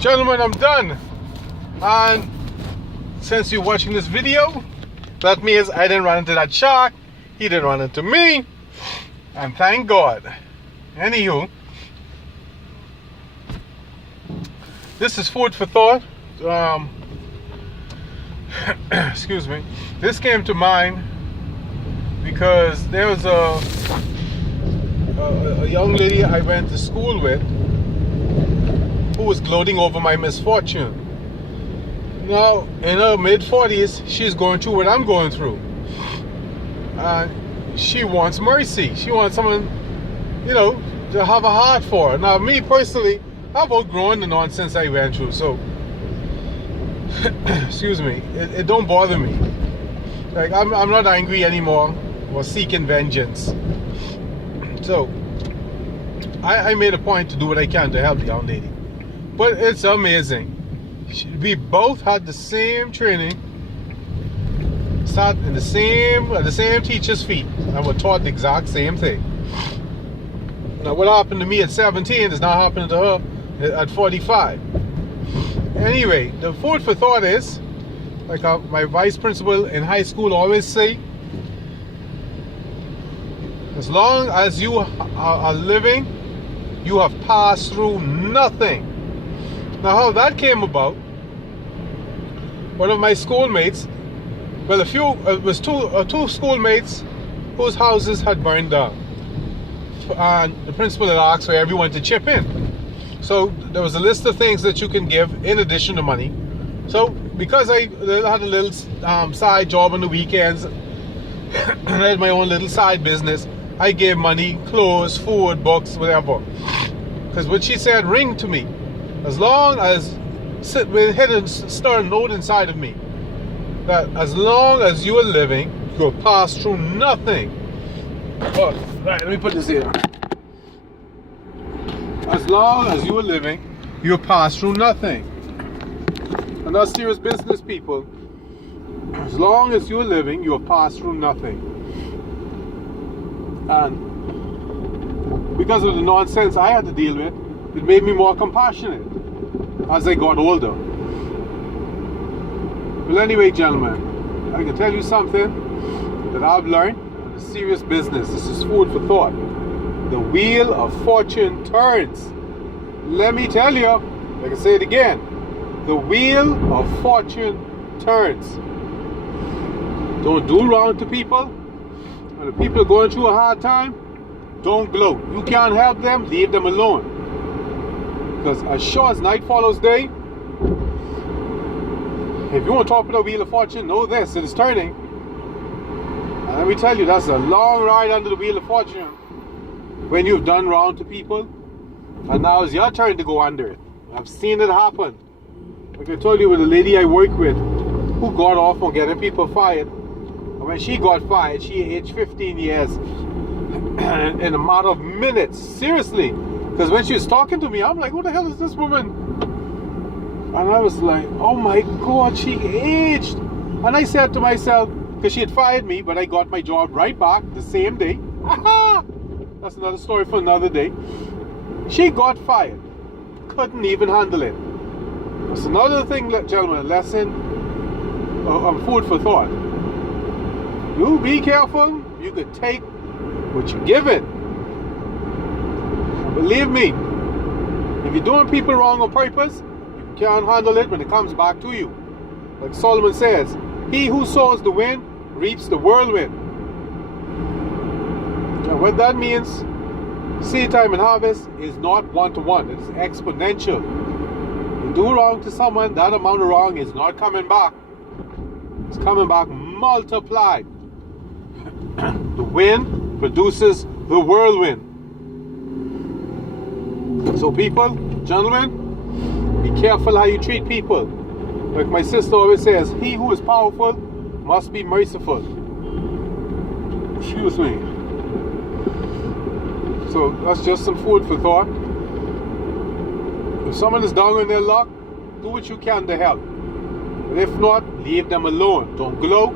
Gentlemen, I'm done. And since you're watching this video, that means I didn't run into that shark. He didn't run into me. And thank God. Anywho, this is food for thought. Excuse me. This came to mind because there was a young lady I went to school with who was gloating over my misfortune. Now, in her mid-40s, she's going through what I'm going through. She wants mercy. She wants someone, to have a heart for her. Now, me personally, I've outgrown the nonsense I went through, so excuse me, it don't bother me. Like, I'm not angry anymore or seeking vengeance. So I made a point to do what I can to help the young lady. But it's amazing. We both had the same training, sat in the same teacher's feet, and were taught the exact same thing. Now, what happened to me at 17 is not happening to her at 45. Anyway, the food for thought is, like my vice principal in high school always say, as long as you are living, you have passed through nothing. Now, how that came about, one of my schoolmates, well, it was two schoolmates whose houses had burned down. And the principal had asked for everyone to chip in. So there was a list of things that you can give in addition to money. So because I had a little side job on the weekends, and I had my own little side business, I gave money, clothes, food, books, whatever. Because what she said ring to me. As long as with hidden stern note inside of me, that as long as you are living, you'll pass through nothing. Oh, right, let me put this here. As long as you are living, you'll pass through nothing. And that's serious business, people. As long as you're living, you'll pass through nothing. And because of the nonsense I had to deal with, it made me more compassionate as I got older. Well, anyway, gentlemen, I can tell you something that I've learned. It's serious business. This is food for thought. The wheel of fortune turns. Let me tell you, I can say it again. The wheel of fortune turns. Don't do wrong to people. When the people are going through a hard time, don't gloat. You can't help them, leave them alone. Because as sure as night follows day, if you want to talk about the wheel of fortune, know this, it is turning. And let me tell you, that's a long ride under the wheel of fortune when you've done wrong to people. And now it's your turn to go under it. I've seen it happen. Like I told you, with a lady I work with who got off on getting people fired. And when she got fired, she aged 15 years in a matter of minutes. Seriously. Because when she was talking to me, I'm like, who the hell is this woman? And I was like, oh my God, she aged. And I said to myself, because she had fired me, but I got my job right back the same day. That's another story for another day. She got fired. Couldn't even handle it. That's another thing, gentlemen, a lesson on food for thought. You be careful. You could take what you're given. Believe me, if you're doing people wrong on purpose, you can't handle it when it comes back to you. Like Solomon says, he who sows the wind reaps the whirlwind. And what that means, seed time and harvest is not one-to-one, it's exponential. You do wrong to someone, that amount of wrong is not coming back. It's coming back multiplied. The wind produces the whirlwind. So people, gentlemen, be careful how you treat people. Like my sister always says, he who is powerful must be merciful. Excuse me. So that's just some food for thought. If someone is down on their luck, do what you can to help. But if not, leave them alone. Don't gloat.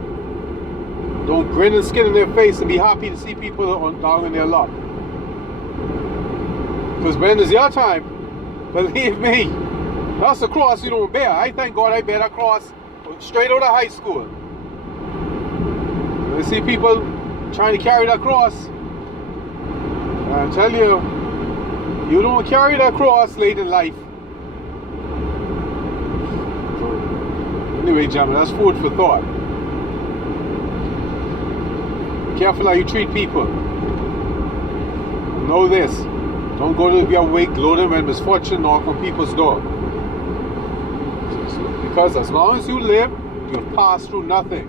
Don't grin and skin in their face and be happy to see people down on their luck. Because when it's your time, believe me, That's a cross you don't bear. I thank God I bear that cross straight out of high school. I see people trying to carry that cross. I tell you, you don't carry that cross late in life. So, anyway, gentlemen, that's food for thought. Be careful how you treat people. Know this. Don't go to your way gloating when misfortune knock on people's door. Because as long as you live, you'll pass through nothing.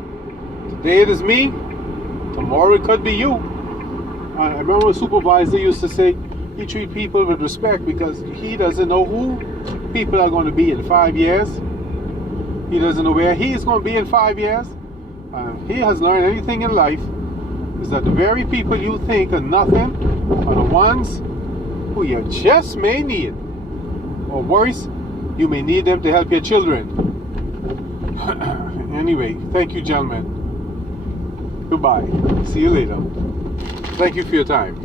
Today it is me, tomorrow it could be you. I remember a supervisor used to say he treat people with respect because he doesn't know who people are going to be in 5 years. He doesn't know where he is going to be in 5 years. He has learned anything in life is that the very people you think are nothing are the ones who you just may need. Or worse, you may need them to help your children. Anyway, thank you, gentlemen. Goodbye. See you later. Thank you for your time.